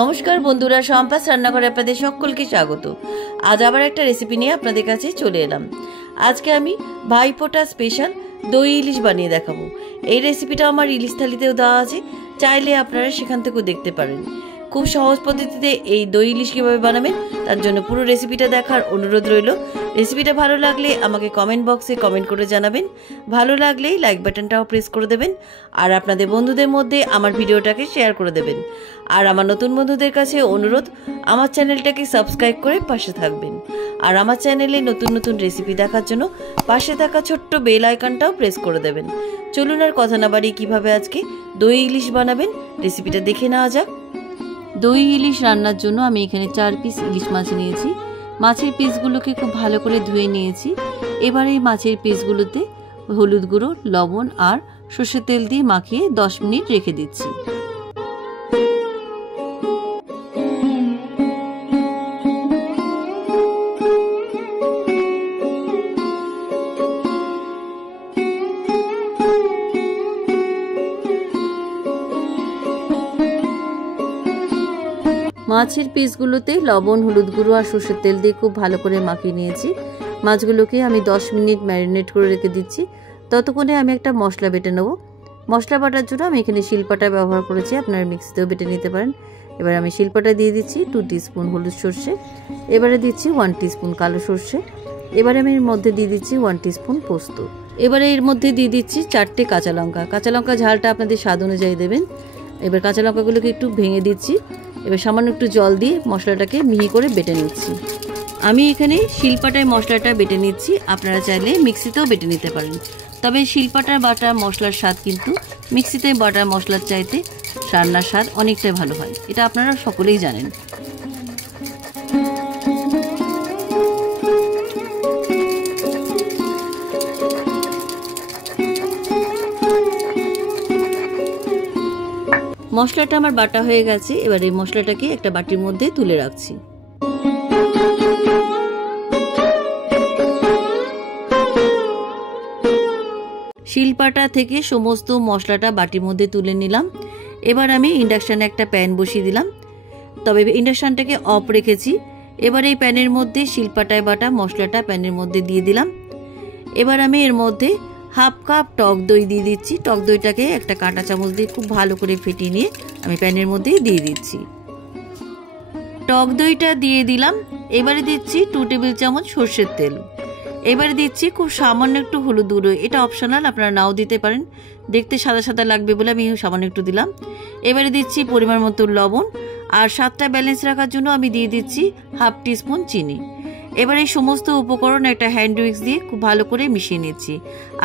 নমস্কার বন্ধুরা, সম্পাস রান্নাঘরে আপনাদের সকলকে স্বাগত। আজ আবার একটা রেসিপি নিয়ে আপনাদের কাছে চলে এলাম। আজকে আমি ভাইফোঁটা স্পেশাল দই ইলিশ বানিয়ে দেখাবো। এই রেসিপিটা আমার ইলিশ থালিতেও দেওয়া আছে, চাইলে আপনারা সেখান থেকেও দেখতে পারেন। খুব সহজ পদ্ধতিতে এই দই ইলিশ কীভাবে বানাবেন তার জন্য পুরো রেসিপিটা দেখার অনুরোধ রইল। রেসিপিটা ভালো লাগলে আমাকে কমেন্ট বক্সে কমেন্ট করে জানাবেন। ভালো লাগলেই লাইক বাটনটাও প্রেস করে দেবেন, আর আপনাদের বন্ধুদের মধ্যে আমার ভিডিওটাকে শেয়ার করে দেবেন। আর আমার নতুন বন্ধুদের কাছে অনুরোধ, আমার চ্যানেলটাকে সাবস্ক্রাইব করে পাশে থাকবেন। আর আমার চ্যানেলে নতুন নতুন রেসিপি দেখার জন্য পাশে থাকা ছোট্ট বেল আইকনটাও প্রেস করে দেবেন। চলুন আর কথা না বাড়িয়ে কীভাবে আজকে দই ইলিশ বানাবেন রেসিপিটা দেখে নেওয়া যাক। দই ইলিশ রান্নার জন্য আমি এখানে 4 পিস ইলিশ মাছ নিয়েছি। মাছের পিসগুলোকে খুব ভালো করে ধুয়ে নিয়েছি। এবার এই মাছের পিসগুলোতে হলুদ গুঁড়ো, লবণ আর সর্ষের তেল দিয়ে মাখিয়ে 10 মিনিট রেখে দিচ্ছি। মাছের পিসগুলোতে লবণ, হলুদ গুঁড়ো আর সর্ষের তেল দিয়ে খুব ভালো করে মাখিয়ে নিয়েছি। মাছগুলোকে আমি 10 মিনিট ম্যারিনেট করে রেখে দিচ্ছি। ততক্ষণে আমি একটা মশলা বেটে নেব। মশলা বাটার জন্য আমি এখানে শিলপাটা ব্যবহার করেছি, আপনারা মিক্সিতেও বেটে নিতে পারেন। এবার আমি শিলপাটা দিয়ে দিচ্ছি 2 টিস্পুন হলুদ সর্ষে, এবারে দিচ্ছি 1 টিস্পুন কালো সর্ষে, এবারে আমি এর মধ্যে দিয়ে দিচ্ছি 1 টিস্পুন পোস্ত। এবারে এর মধ্যে দিয়ে দিচ্ছি 4টে কাঁচা লঙ্কা। কাঁচা লঙ্কা ঝালটা আপনাদের স্বাদ অনুযায়ী দেবেন। এবার কাঁচা লঙ্কাগুলোকে একটু ভেঙে দিচ্ছি। এবার সামান্য একটু জল দিয়ে মশলাটাকে মিহি করে বেটে নিচ্ছি। আমি এখানে শিলপাটায় মশলাটা বেটে নিচ্ছি, আপনারা চাইলে মিক্সিতেও বেটে নিতে পারেন। তবে শিলপাটার বাটা মশলার স্বাদ কিন্তু মিক্সিতে বাটা মশলার চাইতে রান্নার স্বাদ অনেকটাই ভালো হয়, এটা আপনারা সকলেই জানেন। মশলাটা আমার বাটা হয়ে গেছে। এবার এই মশলাটাকে একটা বাটির মধ্যে তুলে রাখছি। শিলপাটা থেকে সমস্ত মশলাটা বাটির মধ্যে তুলে নিলাম। এবার আমি ইন্ডাকশানে একটা প্যান বসিয়ে দিলাম, তবে ইন্ডাকশানটাকে অফ রেখেছি। এবার এই প্যানের মধ্যে শিলপাটায় বাটা মশলাটা প্যানের মধ্যে দিয়ে দিলাম। এবার আমি এর মধ্যে 1/2 কাপ টক দই দিয়ে দিচ্ছি। টক দইটাকে একটা কাঁটা চামচ দিয়ে খুব ভালো করে ফেটিয়ে নিয়ে আমি প্যানের মধ্যে দিয়ে দিচ্ছি। টক দইটা দিয়ে দিলাম। এবারে দিচ্ছি 2 টেবিল চামচ সর্ষের তেল। এবারে দিচ্ছি খুব সামান্য একটু হলুদ গুঁড়ো, এটা অপশনাল, আপনারা নাও দিতে পারেন। দেখতে সাদা সাদা লাগবে বলে আমি সামান্য একটু দিলাম। এবারে দিচ্ছি পরিমাণ মতো লবণ, আর স্বাদটা ব্যালেন্স রাখার জন্য আমি দিয়ে দিচ্ছি 1/2 টিস্পুন চিনি। এবার এই সমস্ত উপকরণ একটা হ্যান্ড উইক্স দিয়ে খুব ভালো করে মিশিয়ে নিচ্ছি।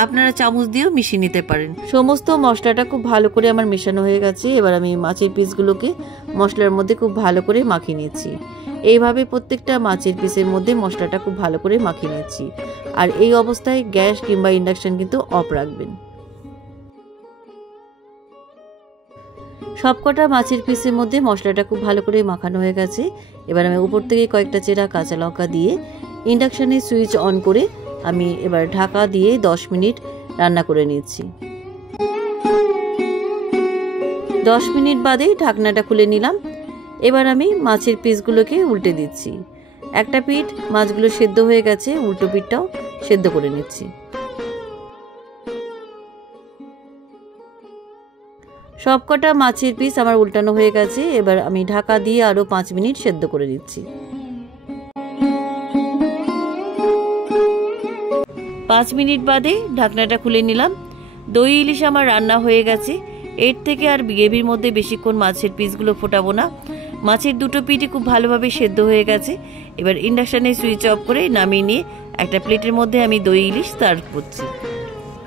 আপনারা চামচ দিয়েও মিশিয়ে নিতে পারেন। সমস্ত মশলাটা খুব ভালো করে আমার মেশানো হয়ে গেছে। এবার আমি মাছের পিসগুলোকে মশলার মধ্যে খুব ভালো করে মাখিয়ে নিচ্ছি। এইভাবে প্রত্যেকটা মাছের পিসের মধ্যে মশলাটা খুব ভালো করে মাখিয়ে নিচ্ছি। আর এই অবস্থায় গ্যাস কিংবা ইন্ডাকশন কিন্তু অফ রাখবেন। সবকটা মাছের পিসের মধ্যে মশলাটা খুব ভালো করে মাখানো হয়ে গেছে। এবার আমি উপর থেকে কয়েকটা চেরা কাঁচা লঙ্কা দিয়ে ইন্ডাকশানের সুইচ অন করে আমি এবার ঢাকা দিয়ে 10 মিনিট রান্না করে নিচ্ছি। 10 মিনিট বাদে ঢাকনাটা খুলে নিলাম। এবার আমি মাছের পিসগুলোকে উল্টে দিচ্ছি। একটা পিঠ মাছগুলো সেদ্ধ হয়ে গেছে, উল্টো পিঠটাও সেদ্ধ করে নিচ্ছি। সবকটা মাছের পিস আমার উল্টানো হয়ে গেছে। এবার আমি ঢাকা দিয়ে আরও 5 মিনিট সেদ্ধ করে দিচ্ছি। 5 মিনিট বাদে ঢাকনাটা খুলে নিলাম। দই ইলিশ আমার রান্না হয়ে গেছে। এর থেকে আর গ্রেভির মধ্যে বেশিক্ষণ মাছের পিসগুলো ফোটাবো না। মাছের দুটো পিঠই খুব ভালোভাবে সেদ্ধ হয়ে গেছে। এবার ইন্ডাকশানে সুইচ অফ করে নামিয়ে নিয়ে একটা প্লেটের মধ্যে আমি দই ইলিশ সার্ভ করছি।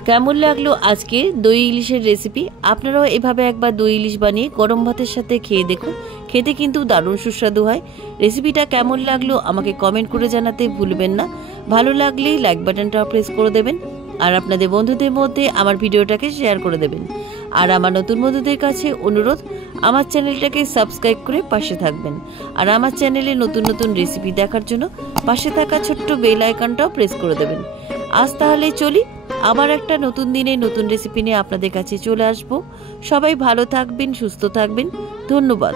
কেমন লাগলো আজকের দই ইলিশের রেসিপি? আপনারাও এভাবে একবার দই ইলিশ বানিয়ে গরম ভাতের সাথে খেয়ে দেখুন, খেতে কিন্তু দারুণ সুস্বাদু হয়। রেসিপিটা কেমন লাগলো আমাকে কমেন্ট করে জানাতে ভুলবেন না। ভালো লাগলেই লাইক বাটনটা প্রেস করে দেবেন, আর আপনাদের বন্ধুদের মধ্যে আমার ভিডিওটাকে শেয়ার করে দেবেন। আর আমার নতুন বন্ধুদের কাছে অনুরোধ, আমার চ্যানেলটাকে সাবস্ক্রাইব করে পাশে থাকবেন। আর আমার চ্যানেলে নতুন নতুন রেসিপি দেখার জন্য পাশে থাকা ছোট্ট বেল আইকনটাও প্রেস করে দেবেন। আজ তাহলে চলি, আবার একটা নতুন দিনে নতুন রেসিপি নিয়ে আপনাদের কাছে চলে আসব। সবাই ভালো থাকবেন, সুস্থ থাকবেন। ধন্যবাদ।